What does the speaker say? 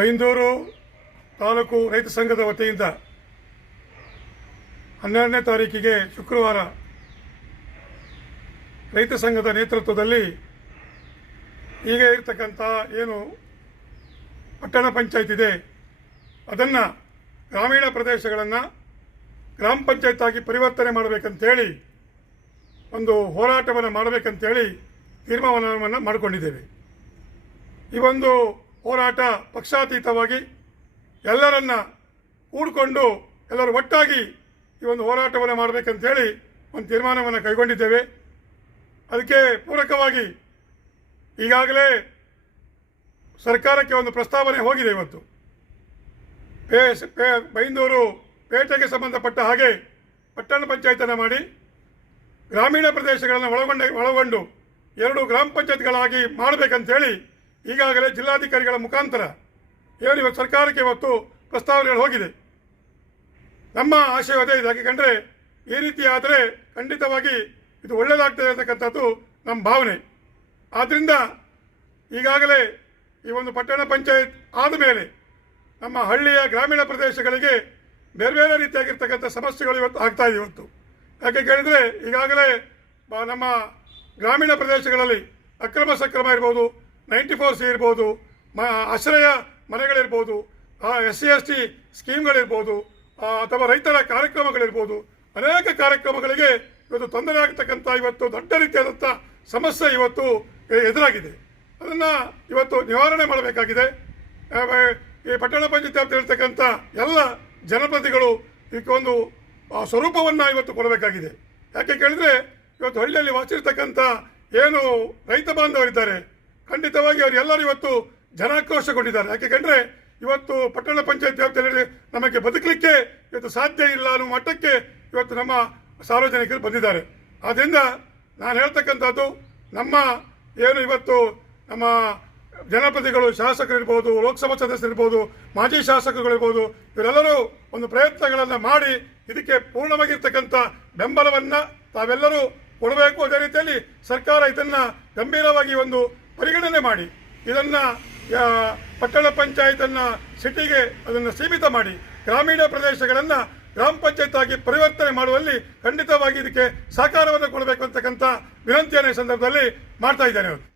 ಬೈಂದೂರು ತಾಲೂಕು ರೈತ ಸಂಘದ ವತಿಯಿಂದ ಹನ್ನೆರಡನೇ ತಾರೀಕಿಗೆ ಶುಕ್ರವಾರ ರೈತ ಸಂಘದ ನೇತೃತ್ವದಲ್ಲಿ ಈಗ ಇರ್ತಕ್ಕಂಥ ಏನು ಪಟ್ಟಣ ಪಂಚಾಯತ್ ಇದೆ, ಅದನ್ನು ಗ್ರಾಮೀಣ ಪ್ರದೇಶಗಳನ್ನು ಗ್ರಾಮ ಪಂಚಾಯತ್ ಆಗಿ ಪರಿವರ್ತನೆ ಮಾಡಬೇಕಂತೇಳಿ, ಒಂದು ಹೋರಾಟವನ್ನು ಮಾಡಬೇಕಂತೇಳಿ ತೀರ್ಮಾನವನ್ನು ಮಾಡಿಕೊಂಡಿದ್ದೇವೆ. ಈ ಒಂದು ಹೋರಾಟ ಪಕ್ಷಾತೀತವಾಗಿ ಎಲ್ಲರನ್ನ ಕೂಡಿಕೊಂಡು ಎಲ್ಲರೂ ಒಟ್ಟಾಗಿ ಈ ಒಂದು ಹೋರಾಟವನ್ನು ಮಾಡಬೇಕಂತೇಳಿ ಒಂದು ತೀರ್ಮಾನವನ್ನು ಕೈಗೊಂಡಿದ್ದೇವೆ. ಅದಕ್ಕೆ ಪೂರಕವಾಗಿ ಈಗಾಗಲೇ ಸರ್ಕಾರಕ್ಕೆ ಒಂದು ಪ್ರಸ್ತಾವನೆ ಹೋಗಿದೆ ಇವತ್ತು. ಪೇ ಪೇ ಬೈಂದೂರು ಪೇಟೆಗೆ ಸಂಬಂಧಪಟ್ಟ ಹಾಗೆ ಪಟ್ಟಣ ಪಂಚಾಯತನ್ನು ಮಾಡಿ ಗ್ರಾಮೀಣ ಪ್ರದೇಶಗಳನ್ನು ಒಳಗೊಂಡ ಒಳಗೊಂಡು ಎರಡು ಗ್ರಾಮ ಪಂಚಾಯತ್ಗಳಾಗಿ ಮಾಡಬೇಕಂತೇಳಿ ಈಗಾಗಲೇ ಜಿಲ್ಲಾಧಿಕಾರಿಗಳ ಮುಖಾಂತರ ಏನು ಇವತ್ತು ಸರ್ಕಾರಕ್ಕೆ ಇವತ್ತು ಪ್ರಸ್ತಾವನೆಗಳು ಹೋಗಿದೆ. ನಮ್ಮ ಆಶಯ ಅದೇ ಇದೆ ಯಾಕೆಂದರೆ ಈ ರೀತಿ ಆದರೆ ಖಂಡಿತವಾಗಿ ಇದು ಒಳ್ಳೆಯದಾಗ್ತದೆ ಅಂತಕ್ಕಂಥದ್ದು ನಮ್ಮ ಭಾವನೆ. ಆದ್ದರಿಂದ ಈಗಾಗಲೇ ಈ ಒಂದು ಪಟ್ಟಣ ಪಂಚಾಯತ್ ಆದ ಮೇಲೆ ನಮ್ಮ ಹಳ್ಳಿಯ ಗ್ರಾಮೀಣ ಪ್ರದೇಶಗಳಿಗೆ ಬೇರೆ ಬೇರೆ ರೀತಿಯಾಗಿರ್ತಕ್ಕಂಥ ಸಮಸ್ಯೆಗಳು ಇವತ್ತು ಆಗ್ತಾ ಇದೆ ಇವತ್ತು. ಯಾಕೆ ಕೇಳಿದರೆ ಈಗಾಗಲೇ ನಮ್ಮ ಗ್ರಾಮೀಣ ಪ್ರದೇಶಗಳಲ್ಲಿ ಅಕ್ರಮ ಸಕ್ರಮ ಇರ್ಬೋದು ನೈಂಟಿ ಫೋರ್ ಸಿ ಇರ್ಬೋದು, ಮ, ಆಶ್ರಯ ಮನೆಗಳಿರ್ಬೋದು ಎಸ್ ಸಿ, ಎಸ್ ಟಿ ಸ್ಕೀಮ್ಗಳಿರ್ಬೋದು ಅಥವಾ ರೈತರ ಕಾರ್ಯಕ್ರಮಗಳಿರ್ಬೋದು, ಅನೇಕ ಕಾರ್ಯಕ್ರಮಗಳಿಗೆ ಇವತ್ತು ತೊಂದರೆ ಆಗ್ತಕ್ಕಂಥ ಇವತ್ತು ದೊಡ್ಡ ರೀತಿಯಾದಂಥ ಸಮಸ್ಯೆ ಇವತ್ತು ಎದುರಾಗಿದೆ. ಅದನ್ನು ಇವತ್ತು ನಿವಾರಣೆ ಮಾಡಬೇಕಾಗಿದೆ. ಈ ಪಟ್ಟಣ ಪಂಚಾಯತ್ ವ್ಯಾಪ್ತಿಯಲ್ಲಿರ್ತಕ್ಕಂಥ ಎಲ್ಲ ಜನಪ್ರತಿಗಳು ಇದಕ್ಕೆ ಒಂದು ಸ್ವರೂಪವನ್ನು ಇವತ್ತು ಕೊಡಬೇಕಾಗಿದೆ. ಯಾಕೆ ಕೇಳಿದರೆ, ಇವತ್ತು ಹಳ್ಳಿಯಲ್ಲಿ ವಾಸಿರ್ತಕ್ಕಂಥ ಏನು ರೈತ ಬಾಂಧವರಿದ್ದಾರೆ ಖಂಡಿತವಾಗಿ ಅವರು ಎಲ್ಲರೂ ಇವತ್ತು ಜನಾಕ್ರೋಶಗೊಂಡಿದ್ದಾರೆ ಯಾಕೆ ಕಂಡ್ರೆ ಇವತ್ತು ಪಟ್ಟಣ ಪಂಚಾಯತ್ ವ್ಯಾಪ್ತಿಯಲ್ಲಿ ನಮಗೆ ಬದುಕಲಿಕ್ಕೆ ಇವತ್ತು ಸಾಧ್ಯ ಇಲ್ಲ ಅನ್ನೋ ಮಟ್ಟಕ್ಕೆ ಇವತ್ತು ನಮ್ಮ ಸಾರ್ವಜನಿಕರು ಬಂದಿದ್ದಾರೆ. ಆದ್ದರಿಂದ ನಾನು ಹೇಳ್ತಕ್ಕಂಥದ್ದು ನಮ್ಮ ಏನು ಇವತ್ತು ನಮ್ಮ ಜನಪ್ರತಿಗಳು ಶಾಸಕರಿರ್ಬೋದು, ಲೋಕಸಭಾ ಸದಸ್ಯರಿರ್ಬೋದು, ಮಾಜಿ ಶಾಸಕರುಗಳಿರ್ಬೋದು, ಇವರೆಲ್ಲರೂ ಒಂದು ಪ್ರಯತ್ನಗಳನ್ನು ಮಾಡಿ ಇದಕ್ಕೆ ಪೂರ್ಣವಾಗಿರ್ತಕ್ಕಂಥ ಬೆಂಬಲವನ್ನು ತಾವೆಲ್ಲರೂ ಕೊಡಬೇಕು. ಅದೇ ರೀತಿಯಲ್ಲಿ ಸರ್ಕಾರ ಇದನ್ನು ಗಂಭೀರವಾಗಿ ಒಂದು ಪರಿಗಣನೆ ಮಾಡಿ, ಇದನ್ನು ಪಟ್ಟಣ ಪಂಚಾಯತನ್ನು ಸಿಟಿಗೆ ಅದನ್ನು ಸೀಮಿತ ಮಾಡಿ, ಗ್ರಾಮೀಣ ಪ್ರದೇಶಗಳನ್ನು ಗ್ರಾಮ ಪಂಚಾಯತ್ ಆಗಿ ಪರಿವರ್ತನೆ ಮಾಡುವಲ್ಲಿ ಖಂಡಿತವಾಗಿ ಇದಕ್ಕೆ ಸಹಕಾರವನ್ನು ಕೊಡಬೇಕು ಅಂತಕ್ಕಂಥ ವಿನಂತಿಯನ್ನು ಈ ಸಂದರ್ಭದಲ್ಲಿ ಮಾಡ್ತಾ ಇದ್ದೇನೆ.